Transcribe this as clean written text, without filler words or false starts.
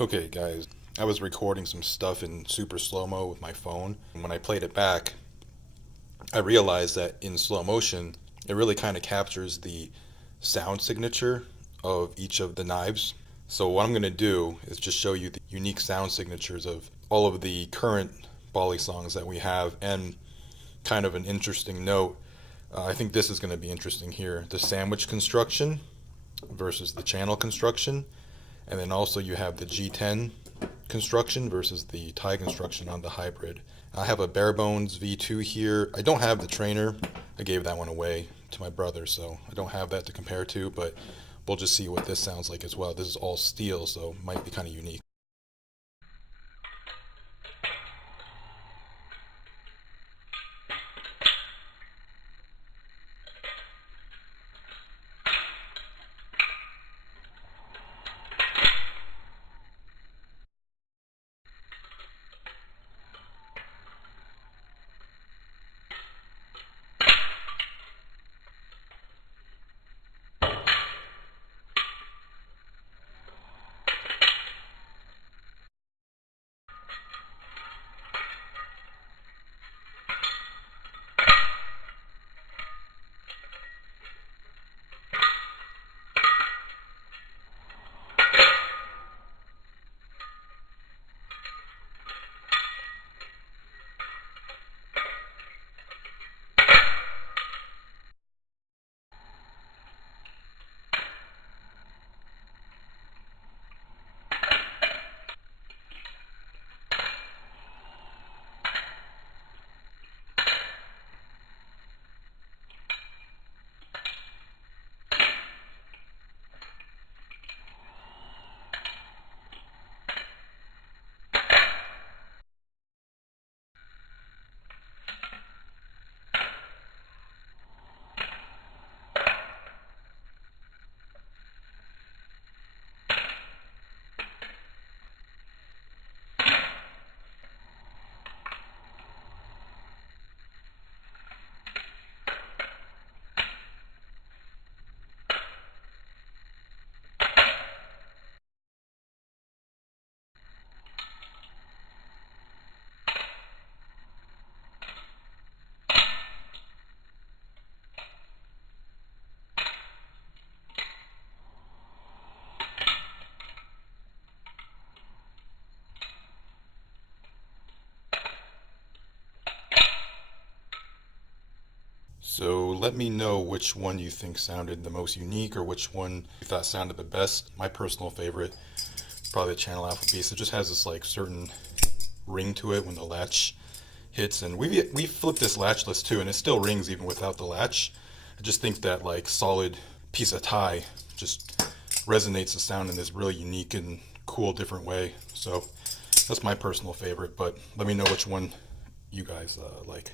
Okay, guys, I was recording some stuff in super slow-mo with my phone. And when I played it back, I realized that in slow motion, it really kind of captures the sound signature of each of the knives. So what I'm going to do is just show you the unique sound signatures of all of the current Balisongs that we have, and kind of an interesting note. I think this is going to be interesting here. The sandwich construction versus the channel construction. And then also you have the G10 construction versus the tie construction on the hybrid. I have a bare bones V2 here. I don't have the trainer. I gave that one away to my brother, so I don't have that to compare to, but we'll just see what this sounds like as well. This is all steel, so it might be kind of unique. So let me know which one you think sounded the most unique, or which one you thought sounded the best. My personal favorite, probably the Channel Alpha Beast. It just has this like certain ring to it when the latch hits, and we flipped this latchless too, and it still rings even without the latch. I just think that like solid piece of tie just resonates the sound in this really unique and cool different way. So that's my personal favorite, but let me know which one you guys like.